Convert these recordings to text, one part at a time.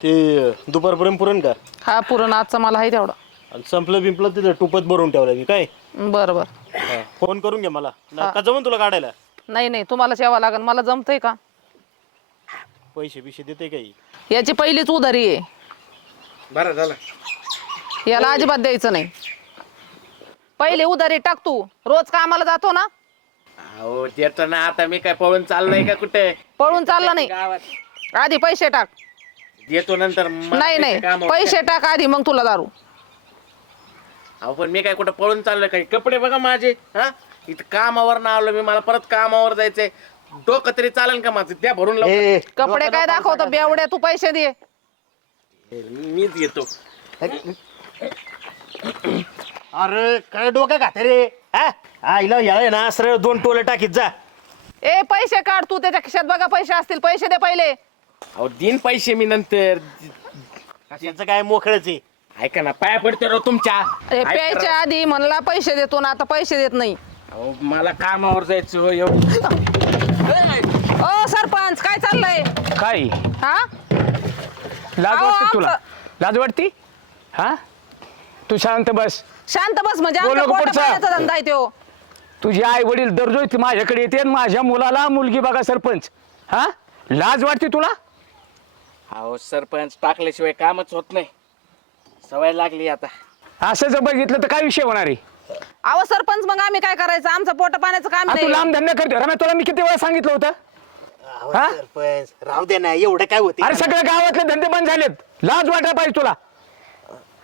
ते दुपारपर्यंत पुरण का? हा पुरण आजचा मला आहे तेवढा. आणि संपलं बिंपलं तिथं टुपत भरून ठेवलं मी काय. बरं बरं. हा, फोन करून घे मला का जमून तुला काढायला. नाही नाही तुम्हालाच यावं लागेल, मला जमतंय का? पैसे बिशे देते काही. याची पहिलीच उधारी आहे, बरं झालं. याला अजिबात द्यायचं नाही. पहिले उधारी टाक, तू रोज कामाला जातो ना. अहो देतो ना, आता मी काय पळून चाललोय का कुठे? पळून चालला नाही, गावात आधी पैसे टाक. देतो नंतर मला नाही त्याचे नाही काम होते. पैसे टाक आधी, मग तुला दारू. अहो पण मी काय कुठं पळून चाललोय? काही कपडे बघा माझे. हा इथं कामावर ना आलो मी, मला परत कामावर जायचंय. डोकं तरी चालेल का माझं? त्या भरून लवकर. कपडे काय दाखवतो बेवड्या, तू पैसे दे. मीच घेतो. अरे काय डोकं खाते रे. आईला यावे ना सरळ 2 टोले टाकीत जा. ए पैसे काढ तू, त्याच्या खिशात बघा पैसे असतील, पैसे दे पहिले. अहो दिन पैसे मी नंतर. याचं काय मोकळच आहे. ऐका ना, पाया पडते रो तुमच्या. ए, ऐका प्यायच्या ना. आधी म्हणला पैसे देतो ना, आता पैसे देत नाही. अहो मला कामावर जायचं हो, एवढं. ओ सरपंच काय चाललंय? काय हा लाज अहो, वाटते तुला? आमचं- लाज वाटती? हा तू शांत बस. शांत बस म्हणजे बोलू आमच्या नको पुढचं. पोटापाण्याचा धंदा आहे तो. तुझे आई वडील दररोज माझ्याकडे येते आणि माझ्या मुलाला मुलगी बघा सरपंच. हा लाज वाटते तुला? अहो सरपंच टाकल्याशिवाय कामच होत नाही. सवय लागली आता. असं जर बघितलं तर काय विषय होणार आहे? अहो सरपंच मग आम्ही काय करायचं? आमचं पोट पाण्याचं काम तू नाही. लांब धंदा करतो रम्या, तुला मी किती वेळा सांगितलं होतं? हा? सरपंच राहू दे ना, एवढं काय होते. अरे सगळ्या गावातले धंदे बंद झालेत, लाज वाटायला पाहिजे तुला.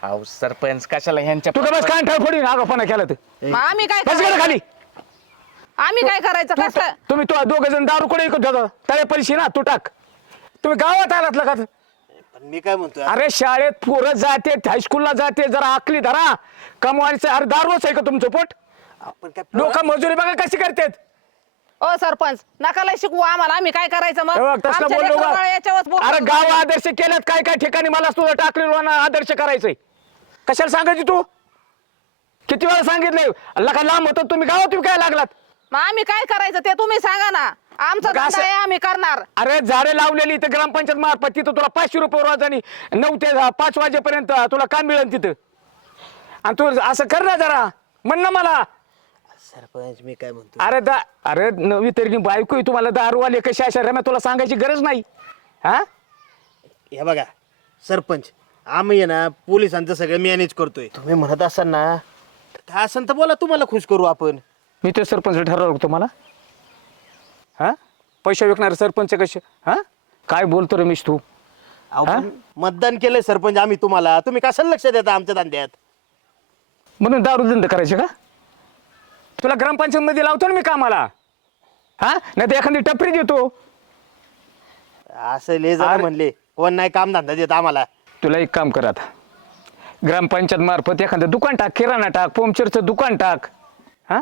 अहो सरपंच कशाला ह्यांच्या तू का बस कान ठेव फोडी आगापणा केला तर मग आम्ही काय बस गेलं करायचं? खाली. आम्ही काय करायचं? कसं काय? तुम्ही तो 2 जण दारू कडे ऐकत होता, त्याला पैसे ना तू टाक. तुम्ही गावात आलात का? पण मी काय म्हणतोय, अरे शाळेत पोरं जाते, हायस्कूलला जाते, जरा आकली धरा. कमवायचं अरे दारूच आहे का तुमचं पोट? आपण काय लोक मजुरी बघा कशी करतात. ओ सरपंच नका लय शिकवू आम्हाला, आम्ही काय करायचं मग? हे बघ, तसलं आमच्या बोललो लेकरं का? बाळं याच्यावरच बोलतात. अरे गाव आदर्श केल्यात, काय काय ठिकाणी मला तुझं टाकलेलं आदर्श करायचंय. कशाला सांगायची तू? किती वेळा सांगितलंय? का लांब होतं तुम्ही गावात, तुम्ही काय लागलात? मग आम्ही काय करायचं ते तुम्ही सांगा ना. आमचा मग असं- धंदा आहे, आम्ही करणार. अरे झाडे लावलेली इथं ग्रामपंचायत मार्फत, तिथं तुला 500 रुपये रोज आणि 9 ते 5 वाजेपर्यंत तुला काम मिळेल तिथं. आणि तू असं कर ना जरा, म्हण ना मला. सरपंच मी काय म्हणतो, अरे नवी तरी बायको आहे तुम्हाला, दारूवाले कशा अशा रम्या, तुला सांगायची गरज नाही. हा हे बघा सरपंच, आम्ही आहे ना पोलिसांचं सगळं मॅनेज करतोय. तुम्ही म्हणत असाल ना काय असेल तर बोला, तुम्हाला खुश करू आपण. मी तो सरपंच ठरवलं होतं मला. हा पैसे विकणारे सरपंच कसे? हा काय बोलतो रमेश तू? अहो, हा? पण मतदान केलंय सरपंच आम्ही तुम्हाला, तुम्ही कशाला लक्ष देता आमच्या धंद्यात? म्हणून दारू धंदा करायचे का? तुला ग्रामपंचायत मध्ये लावतो ना मी कामाला. हा नाही तर एखादी टपरी देतो. असं लय जण अरे- म्हणले कोण नाही काम धंदा देत आम्हाला. तुला एक काम कर आता, ग्रामपंचायत मार्फत एखादं दुकान टाक, किराणा टाक, पंक्चरचं दुकान टाक. हा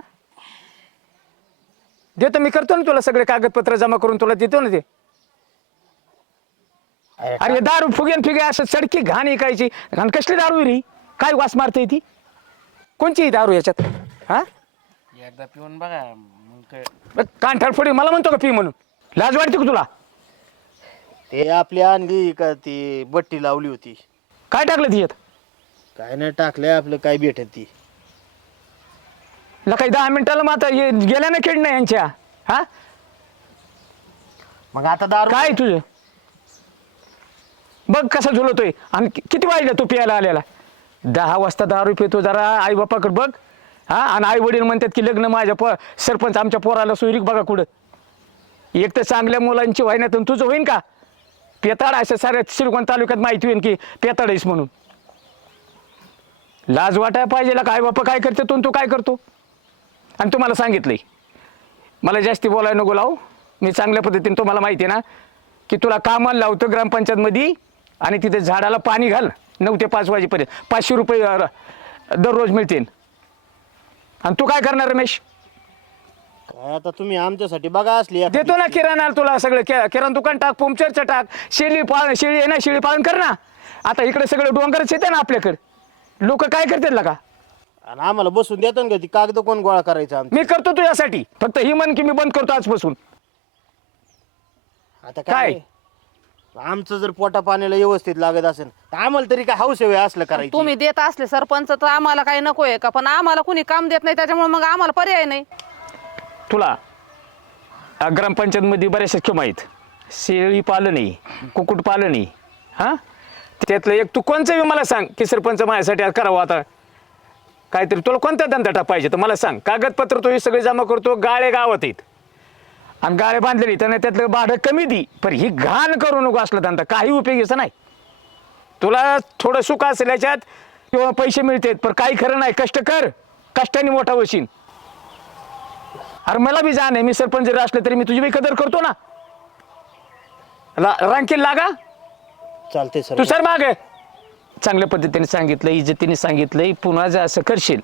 देतो मी, करतो ना तुला सगळे कागदपत्र जमा करून तुला देतो ना ते. अरे दारू फुगेन फिगे असं सडकी घाण ऐकायची. घाण कसली दारू आहे रे? काय वास मारते ती? कोणची दारू याच्यात? हा एकदा पिऊन बघा मग काय. कान ठरफोडी मला म्हणतो का पी म्हणून? लाज वाटते का तुला? ते आपली आणली का ती बट्टी लावली होती, काय टाकलं ती यात? काय नाही टाकलंय आपलं, काय भेटत ती. ला काही 10 मिनिटाला मग आता हे गेल्या ना खेळ नाही यांच्या. हा मग आता दारू काय तुझं बघ कसा झुलतोय. आणि किती वाजले तू प्यायला आलेला? 10 वाजता दारू पितो. जरा आई बापाकडे बघ. हा आणि आई वडील म्हणतात की लग्न माझ्या सरपंच आमच्या पोराला सोयरीक बघा कुठं. एक तर चांगल्या मुलांची व्हायनातून तुझं होईन का? पेताड असं साऱ्या श्रीगोंदा तालुक्यात माहिती होईन की पेताड आहेस म्हणून. लाज वाटायला पाहिजे का? आई बापा काय करते तू काय करतो? आणि तुम्हाला सांगितलंय मला जास्ती बोलायला नको लावू. मी चांगल्या पद्धतीने तुम्हाला माहिती आहे ना की तुला कामाला लावतो ग्रामपंचायतमध्ये, आणि तिथे झाडाला पाणी घाल 9 ते 5 वाजेपर्यंत. 500 रुपये दररोज मिळतील. आणि तू काय करणार रमेश? काय आता तुम्ही आमच्यासाठी बघा असली एखादी. देतो ना किराणा तुला सगळं. किराणा दुकान टाक, पंक्चरचं टाक, शेळी आहे ना, शेळी पालन कर ना. आता इकडे सगळं डोंगरच येते ना आपल्याकडे. लोक काय करतात का? आणि आम्हाला बसून देतो ना ती कागद कोण गोळा करायचा आमचं? मी करतो तुझ्यासाठी. फक्त ही म्हण की मी बंद करतो आजपासून. आता काय? आमचं जर पोटा पाण्याला व्यवस्थित लागत असेल तर आम्हाला तरी काय हौस हवे असलं करायचं. तुम्ही देत असले सरपंच तर आम्हाला काही नकोय का, पण आम्हाला कुणी काम देत नाही त्याच्यामुळे मग आम्हाला पर्याय नाही. तुला ग्रामपंचायतमध्ये बऱ्याचशा स्कीम आहेत. शेळी पालन आहे, कुक्कुट पालन आहे. हां, त्यातलं एक तू कोणचं बी मला सांग की सरपंच माझ्यासाठी आज करावं. आता काहीतरी तुला कोणता धंदा पाहिजे तर मला सांग. कागदपत्र तो हे सगळे जमा करतो. गाळे गावात आहेत आणि गाळे बांधलेली तर त्यातलं भाडं कमी दे, पण ही घाण करू नको असला धंदा काही उपयोगीचा नाही. तुला थोडं सुख असेल याच्यात किंवा पैसे मिळतात, पण काही खरं नाही. कष्ट कर, कष्टाने मोठा होशील. अरे मला बी जाण आहे, मी सरपंच जरी असले तरी मी तुझी बी कदर करतो ना. रांकील लागा चालते सर. तू सर माग चांगल्या पद्धतीने सांगितलं, इज्जतीने सांगितलंय. पुन्हा जर असं करशील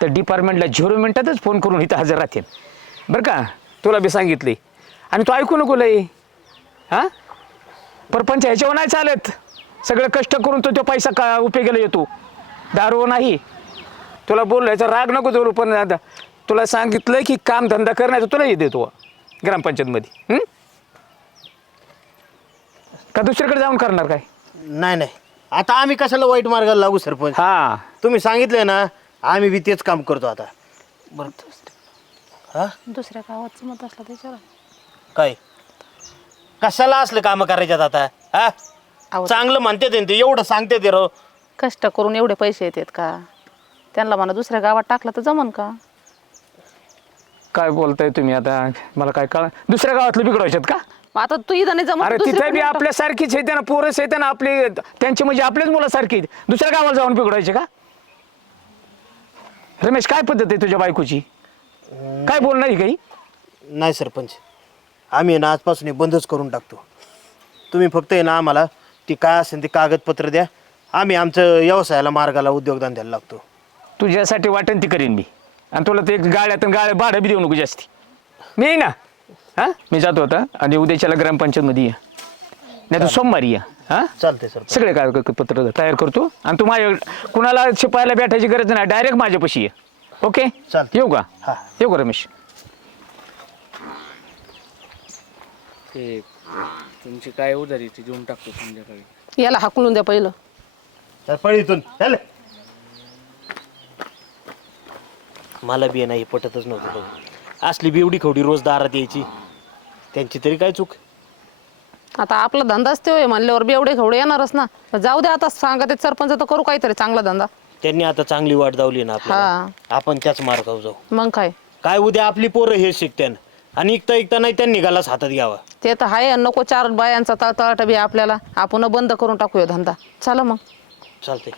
तर डिपार्टमेंटला 0 मिनिटातच फोन करून इथं हजर राहतील बरं का. तुला बी सांगितले आणि तू ऐकू नको लय. हां, परपंच ह्याच्यावर नाही चालत. सगळं कष्ट करून तो पैसा का उपयोगाला येतो, दारू नाही. तुला बोललो याचा राग नको धरू, पण आता तुला सांगितलं की काम धंदा करण्याचं तुला हे देतो ग्रामपंचायतमध्ये. का दुसरीकडे जाऊन करणार काय? नाही आता आम्ही कशाला वाईट मार्गाला लागू सरपंच. हां, तुम्ही सांगितलंय ना, आम्ही बी तेच काम करतो आता. बरं हा दुसऱ्या गावात मत असलं त्याच्यावर काय कशाला असलं काम करायच्यात आता. हा अहो, चांगलं म्हणते ते, एवढं सांगते ते राव. कष्ट करून एवढे पैसे येतात का? त्यांना म्हणा दुसऱ्या गावात टाकलं तर जमन का? काय बोलताय तुम्ही आता? मला काय कळ. दुसऱ्या गावातले बिघडवायच्यात का? मग आता तू इथं नाही जमत अरे तर तिथे दुसरीकडे बी टाक. आपल्यासारखीच आहे ना, पोरस येते ना आपले, त्यांची म्हणजे आपलेच मुलासारखी. दुसऱ्या गावाला जाऊन बिघडवायचे का? रमेश, काय पद्धत आहे तुझ्या बायकोची? काय बोलणार आहे काही? नाही सरपंच, आम्ही ना आजपासून हे बंदच करून टाकतो. तुम्ही फक्त आहे ना आम्हाला ती काय असेल ते कागदपत्र द्या. आम्ही आमचं व्यवसायाला मार्गाला उद्योगधंद्याला लागतो. तुझ्यासाठी वाटेन ती करीन मी. आणि तुला ते गाड्यातून गाड्या भाडं बी देऊ नको जास्ती. मी येईन ना. हां, मी जातो आता आणि उद्याच्याला ग्रामपंचायतमध्ये या, नाही तर सोमवारी या. हां, चालते सर. सगळे कागदपत्र तयार करतो आणि तू माझ्या कुणाला शिपायला भेटायची गरज नाही, डायरेक्ट माझ्यापाशी ये. ओके, चालतंय. येऊ का? हां. येऊ का रमेश? ते तुमची काय उधारी ती देऊन टाकतो संध्याकाळी. याला हाकलून द्या पहिलं. तर पळीतून चल. मला बी नाही पटतच नव्हतं बघ. असली बी एवढी खवडी रोज दारात यायची, त्यांची तरी काय चूक. आता आपला धंदाच ते होय म्हणल्यावर बी एवढे घेवडे येणारच ना. जाऊ दे आता, सांगा ते सरपंच तर करू काहीतरी चांगला धंदा. त्यांनी आता चांगली वाट दावली ना आपल्याला, हा. आपण त्याच मार्गावर जाऊ. मग काय, काय उद्या आपली पोरं हे शिकत्यान आणि ऐकता नाही त्यांनी निघालाच हातात घ्यावा. ते तर आहे. नको 4 बायांचा तळतळाट बी आपल्याला. आपण बंद करून टाकूया धंदा. चला मग. चालतंय.